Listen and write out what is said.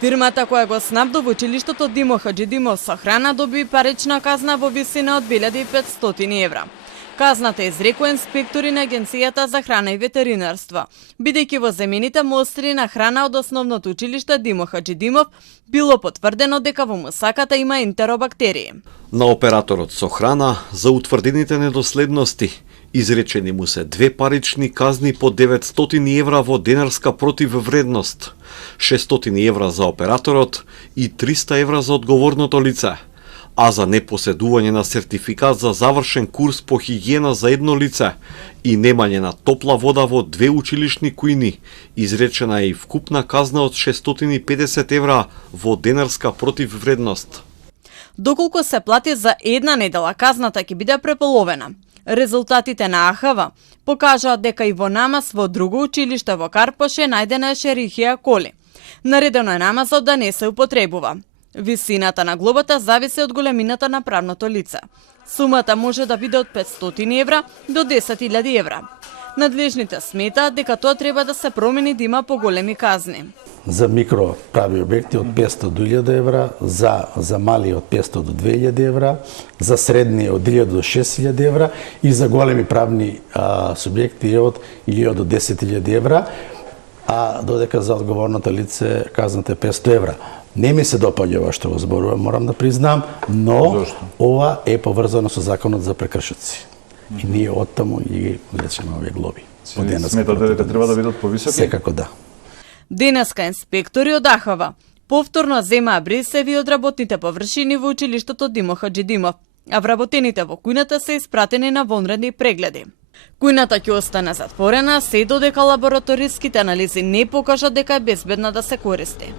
Фирмата која го снабдува училиштето Димо Хаџидимов со храна доби парична казна во висина од 2500 евра. Казната изрекува инспектори на Агенцијата за храна и ветеринарство, бидејќи во земените мостри на храна од основното училиште Димо Хаџидимов било потврдено дека во мусаката има ентеробактерии. На операторот со храна за утврдените недоследности изречени му се 2 парични казни по 900 евра во денарска противвредност, 600 евра за операторот и 300 евра за одговорното лице, а за непоседување на сертификат за завршен курс по хигиена за едно лице и немање на топла вода во 2 училишни кујни, изречена е и вкупна казна од 650 евра во денарска противвредност. Доколку се плати за една недела, казната ќе биде преполовена. Резултатите на АХВ покажаат дека и во намаз во друго училиште во Карпош е најдена Ешерихија коли. Наредено е намазот да не се употребува. Висината на глобата зависи од големината на правното лице. Сумата може да биде од 500 евра до 10.000 евра. Надлежните сметаат дека тоа треба да се промени да има поголеми казни. За микро прави објекти од 500 до 1000 евра, за мали од 500 до 2000 евра, за средни од 1000 до 6000 евра и за големи правни субјекти од 1000 до 10.000 евра, а додека за одговорното лице казната е 500 евра. Не ми се допаѓа ова што го зборувам, морам да признам, но ова е поврзано со законот за прекршоци. И ние оттаму ги влечеме овие глоби. Сметате дека треба да бидат повисоки? Секако да. Денеска инспектори од АХВ повторно земаа брисеви од работните површини во училиштето Димо Хаџидимов, а вработените во кујната се испратени на вонредни прегледи. Кујната ќе остане затворена се додека лабораториските анализи не покажат дека е безбедна да се користи.